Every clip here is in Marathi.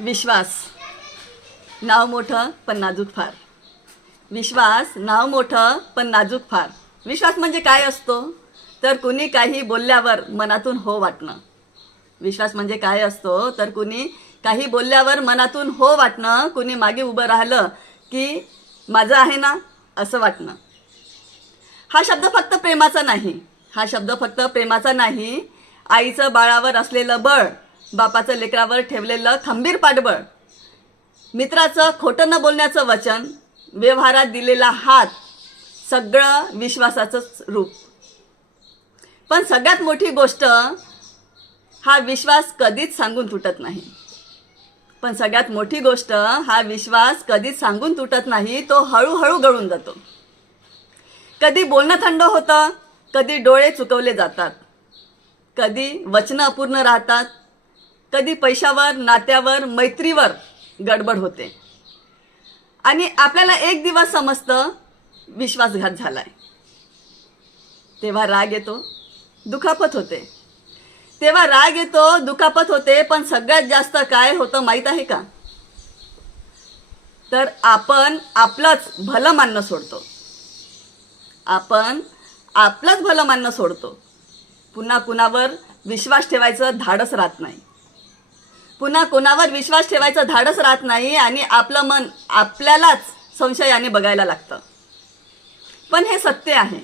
विश्वास नाव मोठं पण नाजूक फार. विश्वास नाव मोठं पण नाजूक फार. विश्वास म्हणजे काय असतो तर कुणी काही बोलल्यावर मनातून हो वाटणं. विश्वास म्हणजे काय असतो तर कुणी काही बोलल्यावर मनातून हो वाटणं. कुणी मागे उभं राहिलं की माझं आहे ना असं वाटणं. हा शब्द फक्त प्रेमाचा नाही. हा शब्द फक्त प्रेमाचा नाही. आईचं बाळावर असलेलं बळ, बापाचं लेकरावर ठेवलेलं खंबीर पाठबळ, मित्राचं खोटं न बोलण्याचं वचन, व्यवहारात दिलेला हात, सगळं विश्वासाचंच रूप. पण सगळ्यात मोठी गोष्ट, हा विश्वास कधीच सांगून तुटत नाही. पण सगळ्यात मोठी गोष्ट, हा विश्वास कधीच सांगून तुटत नाही. तो हळूहळू गळून जातो. कधी बोलणं थंड होतं, कधी डोळे चुकवले जातात, कधी वचनं अपूर्ण राहतात, कधी पैशावर, नात्यावर, मैत्रीवर गडबड होते. आणि आपल्याला एक दिवस समजतं विश्वासघात झालाय. तेव्हा राग येतो, दुखापत होते. तेव्हा राग येतो, दुखापत होते. पण सगळ्यात जास्त काय होतं माहीत आहे का? तर आपण आपलंच भलं मानणं सोडतो. आपण आपलंच भलं मानणं सोडतो. पुन्हा कुणावर विश्वास ठेवायचं धाडस राहत नाही. पुन्हा कोणावर विश्वास ठेवायचं धाडस राहत नाही. आणि आपलं मन आपल्यालाच संशयाने बघायला लागतं. पण हे सत्य आहे.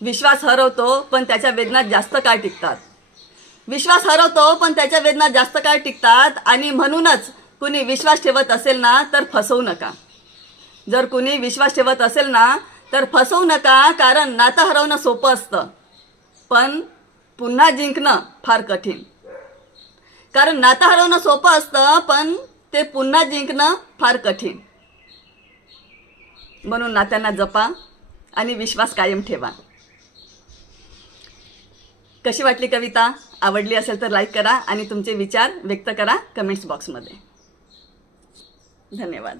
विश्वास हरवतो पण त्याच्या वेदना जास्त काळ टिकतात. विश्वास हरवतो पण त्याच्या वेदना जास्त काळ टिकतात. आणि म्हणूनच कुणी विश्वास ठेवत असेल ना तर फसवू नका. जर कुणी विश्वास ठेवत असेल ना तर फसवू नका. कारण नातं हरवणं सोपं असतं पण पुन्हा जिंकणं फार कठीण. कारण नातं हरवणं सोपं असतं पण ते पुन्हा जिंकणं फार कठीण. म्हणून नात्यांना जपा आणि विश्वास कायम ठेवा. कशी वाटली कविता? आवडली असेल तर लाईक करा आणि तुमचे विचार व्यक्त करा कमेंट्स बॉक्समध्ये. धन्यवाद.